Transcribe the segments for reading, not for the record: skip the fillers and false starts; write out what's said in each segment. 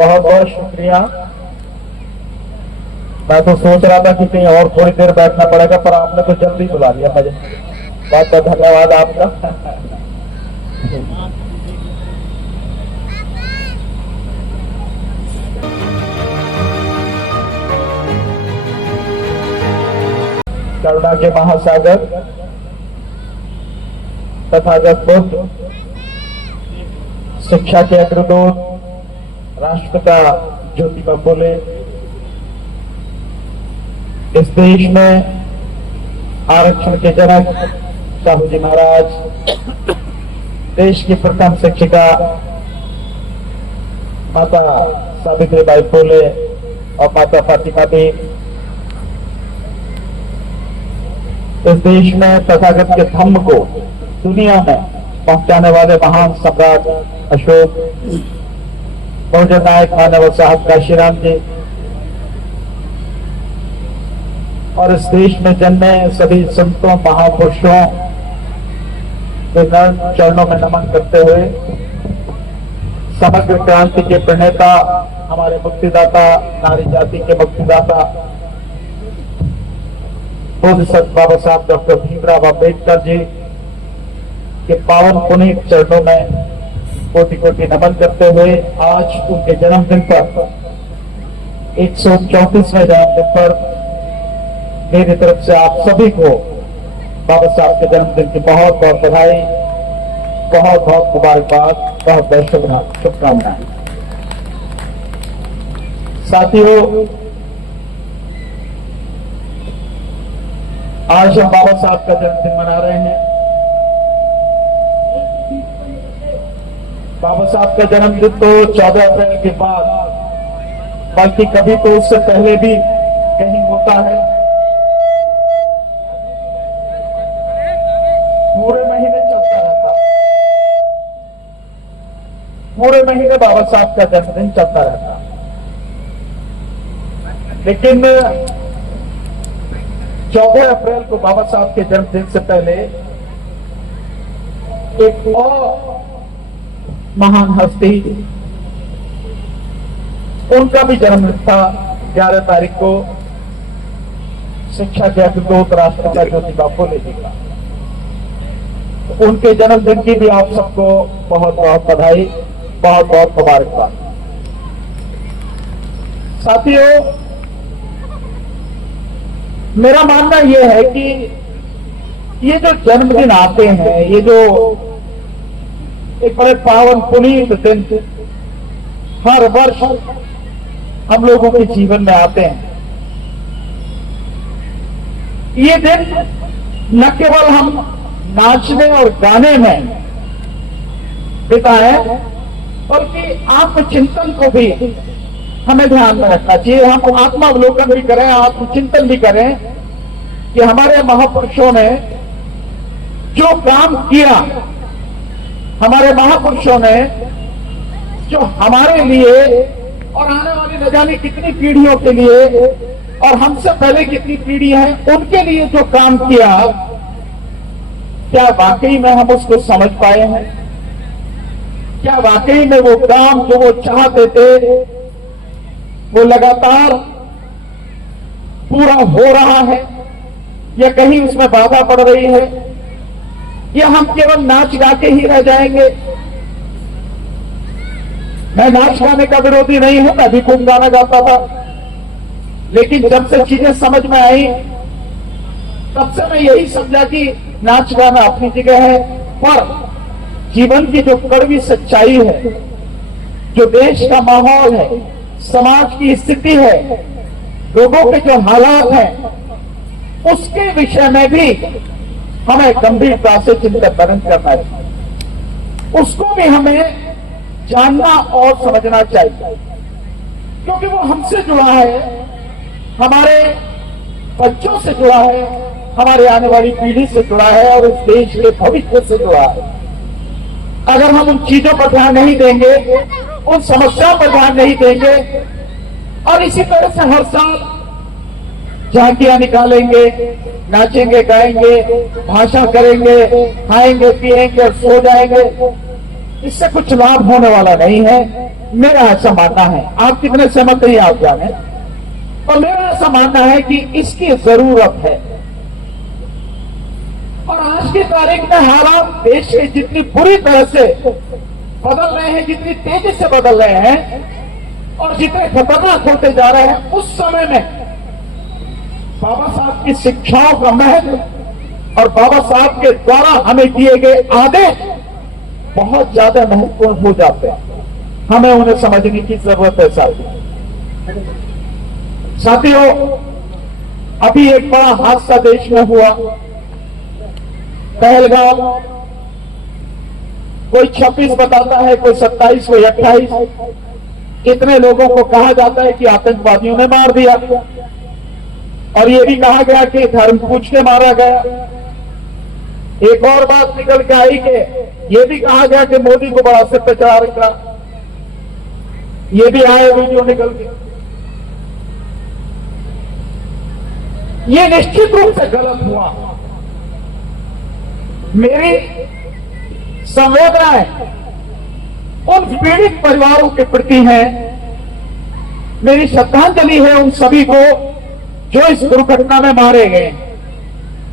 बहुत बहुत शुक्रिया। मैं तो सोच रहा था कि कहीं और थोड़ी देर बैठना पड़ेगा, पर आपने तो जल्दी बुला लिया मुझे। बहुत बहुत धन्यवाद आपका। करुणा के महासागर तथागत बुद्ध, शिक्षा के अग्रदूत, राष्ट्रपिता ज्योतिबा फुले, इस देश में आरक्षण के जनक साहू जी महाराज, देश की प्रथम शिक्षिका माता सावित्रीबाई फुले और माता फातिमा भी, इस देश में तथागत के धम्म को दुनिया में पहुंचाने वाले महान सम्राट अशोक, बहुजन नायक मानव साहब काशीराम जी, और इस देश में जन्मे सभी संतों महापुरुषों के चरणों में नमन करते हुए, समग्र क्रांति के प्रणेता, हमारे मुक्तिदाता, नारी जाति के मुक्तिदाता बोधिसत्व बाबा साहब डॉक्टर भीमराव अम्बेडकर जी के पावन पुनीत चरणों में कोटि कोटि नमन करते हुए, आज उनके जन्मदिन पर 134वें जन्मदिन पर मेरी तरफ से आप सभी को बाबा साहब के जन्मदिन की बहुत बहुत बधाई, बहुत बहुत मुबारकबाद, बहुत बहुत शुभकामनाएं। साथियों, आज हम बाबा साहब का जन्मदिन मना रहे हैं। बाबा साहब का जन्मदिन तो 14 अप्रैल के बाद, बल्कि कभी तो उससे पहले भी कहीं होता है। पूरे महीने चलता रहता, पूरे महीने बाबा साहब का जन्मदिन चलता रहता। लेकिन 14 अप्रैल को बाबा साहब के जन्मदिन से पहले एक और महान हस्ती, उनका भी जन्मदिन था 11 तारीख को, शिक्षा के अग्रदूत राष्ट्रपिता ज्योतिबा फुले जी का। उनके जन्मदिन की भी आप सबको बहुत बहुत बधाई, बहुत बहुत मुबारकबाद। साथियों, मेरा मानना यह है कि ये जो जन्मदिन आते हैं, ये जो एक बड़े पावन पुनीत दिन हर वर्ष हम लोगों के जीवन में आते हैं, ये दिन न केवल हम नाचने और गाने में बिताएं, बल्कि आत्मचिंतन को भी हमें ध्यान में रखना चाहिए। हम आत्मावलोकन भी करें, आत्मचिंतन भी करें कि हमारे महापुरुषों ने जो काम किया, हमारे महापुरुषों ने जो हमारे लिए और आने वाली न जाने कितनी पीढ़ियों के लिए और हमसे पहले कितनी पीढ़ी है उनके लिए जो काम किया, क्या वाकई में हम उसको समझ पाए हैं? क्या वाकई में वो काम जो वो चाहते थे वो लगातार पूरा हो रहा है, या कहीं उसमें बाधा पड़ रही है, या हम केवल नाच गा के ही रह जाएंगे? मैं नाच गाने का विरोधी नहीं हूं, मैं भी खूब गाना गाता था, लेकिन जब से चीजें समझ में आई तब से मैं यही समझा कि नाच गाना अपनी जगह है, पर जीवन की जो कड़वी सच्चाई है, जो देश का माहौल है, समाज की स्थिति है, लोगों के जो हालात हैं, उसके विषय में भी हमें गंभीरता से चिंतन मनन करना चाहिए। उसको भी हमें जानना और समझना चाहिए, क्योंकि वो हमसे जुड़ा है, हमारे बच्चों से जुड़ा है, हमारे आने वाली पीढ़ी से जुड़ा है और इस देश के भविष्य से जुड़ा है। अगर हम उन चीजों पर ध्यान नहीं देंगे, उन समस्याओं पर ध्यान नहीं देंगे और इसी तरह से हर साल झांकियां निकालेंगे, नाचेंगे, गाएंगे, भाषण करेंगे, खाएंगे, पिएंगे और सो जाएंगे, इससे कुछ लाभ होने वाला नहीं है। मेरा ऐसा मानना है, आप कितने सहमत हैं आप जाने, और मेरा ऐसा मानना है कि इसकी जरूरत है। और आज की तारीख में हालात देश के जितनी बुरी तरह से बदल रहे हैं, जितनी तेजी से बदल रहे हैं और जितने खतरनाक होते जा रहे हैं, उस समय में बाबा साहब की शिक्षाओं का महत्व और बाबा साहब के द्वारा हमें दिए गए आदेश बहुत ज्यादा महत्वपूर्ण हो जाते हैं। हमें उन्हें समझने की जरूरत है साथियों। अभी एक बड़ा हादसा देश में हुआ, पहलगाम। कोई 26 बताता है, कोई 27, कोई 28। इतने लोगों को कहा जाता है कि आतंकवादियों ने मार दिया, और ये भी कहा गया कि धर्म पूछ के मारा गया। एक और बात निकल के आई कि ये भी कहा गया कि मोदी को बड़ा सिर पे चढ़ा रखा। ये भी आए वीडियो निकल के। ये निश्चित रूप से गलत हुआ। मेरी संवेदनाएं उन पीड़ित परिवारों के प्रति है, मेरी श्रद्धांजलि है उन सभी को जो इस दुर्घटना में मारे गए,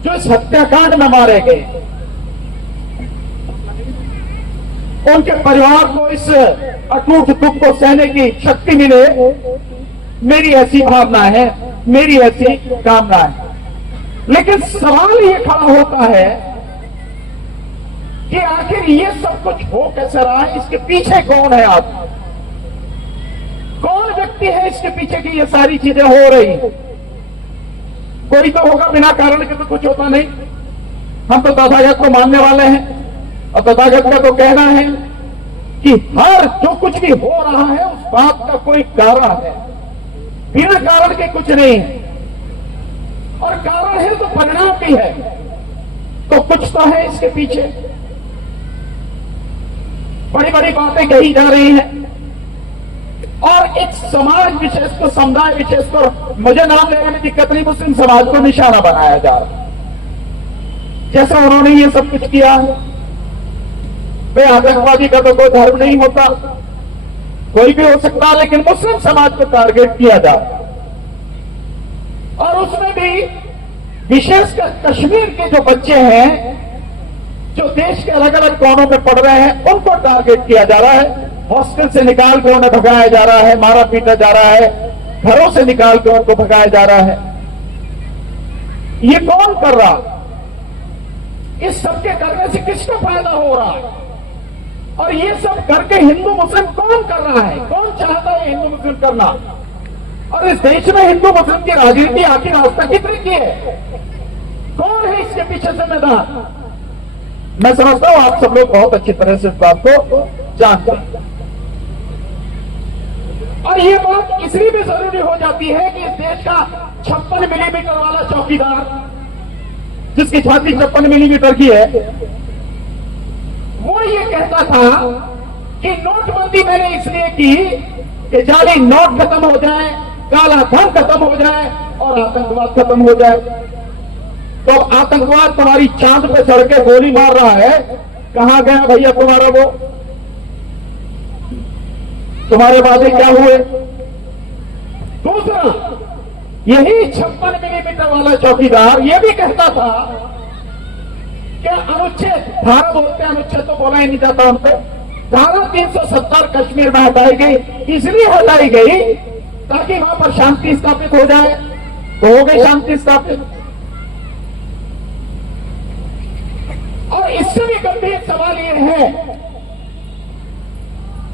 जो इस हत्याकांड में मारे गए। उनके परिवार को इस अटूट दुख को सहने की शक्ति मिले, मेरी ऐसी भावना है, मेरी ऐसी कामना है। लेकिन सवाल ये खड़ा होता है कि आखिर ये सब कुछ हो कैसे रहा है, इसके पीछे कौन है? आप कौन व्यक्ति है इसके पीछे की ये सारी चीजें हो रही? कोई तो होगा, बिना कारण के तो कुछ होता नहीं। हम तो तथागत को मानने वाले हैं, और तथागत का तो कहना है कि हर जो कुछ भी हो रहा है उस बात का कोई कारण है, बिना कारण के कुछ नहीं है। और कारण है तो परिणाम भी है, तो कुछ तो है इसके पीछे। बड़ी बड़ी बातें कही जा रही हैं, और एक समाज विशेष को, समुदाय विशेष को, मुझे नाम लेने में दिक्कत नहीं, मुस्लिम समाज को निशाना बनाया जा रहा है। जैसे उन्होंने ये सब कुछ किया है, वे आतंकवादी का तो कोई धर्म नहीं होता, कोई भी हो सकता, लेकिन मुस्लिम समाज को टारगेट किया जा रहा है। और उसमें भी विशेषकर कश्मीर के जो बच्चे हैं, जो देश के अलग अलग कोनों में पढ़ रहे हैं, उनको टारगेट किया जा रहा है। हॉस्टल से निकाल के उन्हें भगाया जा रहा है, मारा पीटा जा रहा है, घरों से निकाल के उनको भगाया जा रहा है। ये कौन कर रहा? इस सब के करने से किसको फायदा हो रहा है? और ये सब करके हिंदू मुस्लिम कौन कर रहा है? कौन चाहता है हिंदू मुस्लिम करना? और इस देश में हिंदू मुस्लिम की राजनीति आखिर आज तक कितनी की है? कौन है इसके पीछे जिम्मेदार? मैं समझता हूं आप सब लोग बहुत अच्छी तरह से इस बात को जानते हैं। और ये बात इसलिए भी जरूरी हो जाती है कि इस देश का 56 मिलीमीटर वाला चौकीदार, जिसकी छाती 56 मिलीमीटर की है, वो ये कहता था कि नोटबंदी मैंने इसलिए की कि जाली नोट खत्म हो जाए, काला धन खत्म हो जाए और आतंकवाद खत्म हो जाए। तो आतंकवाद तुम्हारी चांद पे चढ़ के गोली मार रहा है, कहां गया भैया तुम्हारा वो? तुम्हारे वादे क्या हुए? दूसरा, यही 56 मिलीमीटर वाला चौकीदार ये भी कहता था कि अनुच्छेद, धारा बोलते हैं, अनुच्छेद तो बोला ही नहीं जाता उन पर, धारा 370 कश्मीर में हटाई गई, इसलिए हटाई गई ताकि वहां पर शांति स्थापित हो जाए। तो हो गई शांति स्थापित। और इससे भी गंभीर सवाल यह है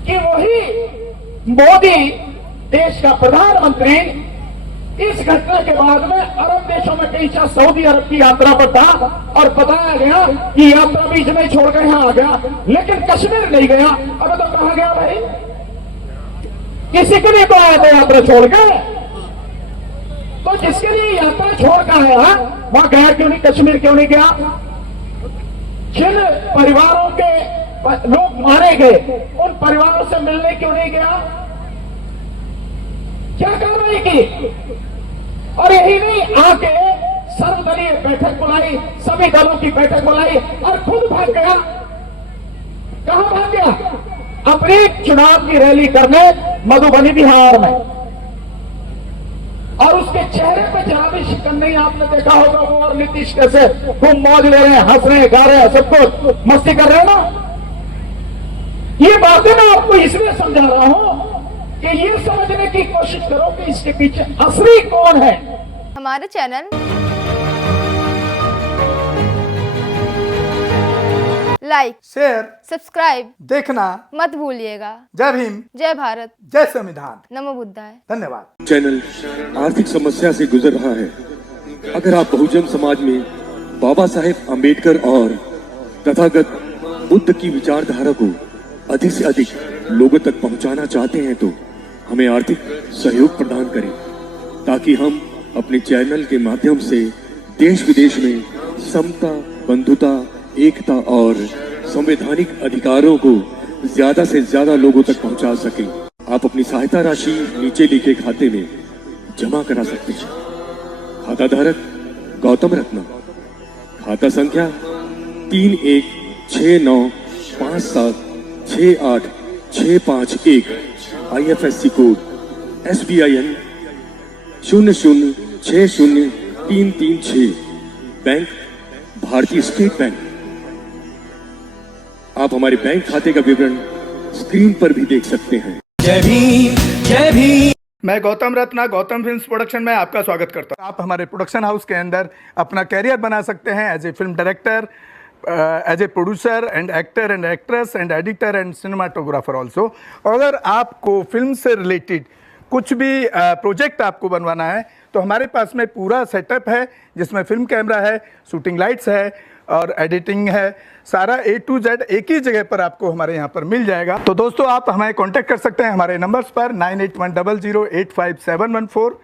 कि वही मोदी देश का प्रधानमंत्री इस घटना के बाद में अरब देशों में कई चार सऊदी अरब की यात्रा पर था, और बताया गया कि यात्रा बीच में छोड़ कर यहां आ गया, लेकिन कश्मीर नहीं गया। अब तो कहां गया भाई? किसी के लिए तो आया था यात्रा छोड़ के, तो जिसके लिए यात्रा छोड़ कर आया वहां गया क्यों नहीं? कश्मीर क्यों नहीं गया? जिन परिवारों के लोग मारे गए, उन परिवारों से मिलने क्यों नहीं गया? क्या कार्रवाई की? और यही नहीं, आके सर्वदलीय बैठक बुलाई, सभी दलों की बैठक बुलाई और खुद भाग गया। कहां भाग गया? अपनी चुनाव की रैली करने मधुबनी बिहार में, और उसके चेहरे पे जहां भी शिकन नहीं आपने देखा होगा, वो और नीतीश कैसे खूब मौज ले रहे हैं, हंस रहे हैं, गा रहे हैं, सबको मस्ती कर रहे हैं ना। ये बातें मैं आपको इसलिए समझा रहा हूं कि ये समझने की कोशिश करो कि इसके पीछे असली कौन है। हमारे चैनल लाइक, शेयर, सब्सक्राइब देखना मत भूलिएगा। जय भीम, जय भारत, जय संविधान। नमो बुद्धाय। धन्यवाद। चैनल आर्थिक समस्या से गुजर रहा है। अगर आप बहुजन समाज में बाबा साहेब अम्बेडकर और तथागत बुद्ध की विचारधारा को अधिक से अधिक लोगों तक पहुंचाना चाहते हैं तो हमें आर्थिक सहयोग प्रदान करें, ताकि हम अपने चैनल के माध्यम से देश विदेश में समता, बंधुता, एकता और संवैधानिक अधिकारों को ज्यादा से ज्यादा लोगों तक पहुंचा सकें। आप अपनी सहायता राशि नीचे लिखे खाते में जमा करा सकते हैं। खाता धारक गौतम रत्ना, खाता संख्या 316957686551, IFSC कोड SBIN 0060336, बैंक भारतीय स्टेट बैंक। आप हमारे बैंक खाते का विवरण स्क्रीन पर भी देख सकते हैं। जय भीम, जय भीम। मैं गौतम रत्ना, गौतम फिल्म्स प्रोडक्शन में आपका स्वागत करता हूं। आप हमारे प्रोडक्शन हाउस के अंदर अपना कैरियर बना सकते हैं as a film director, as a producer and actor and actress and editor and cinematographer also. अगर आपको फिल्म से रिलेटेड कुछ भी प्रोजेक्ट आपको बनवाना है तो हमारे पास में पूरा सेटअप है, जिसमें फिल्म कैमरा है, शूटिंग लाइट्स है और एडिटिंग है। सारा A to Z एक ही जगह पर आपको हमारे यहाँ पर मिल जाएगा। तो दोस्तों, आप हमें कांटेक्ट कर सकते हैं हमारे नंबर्स पर 9810085714।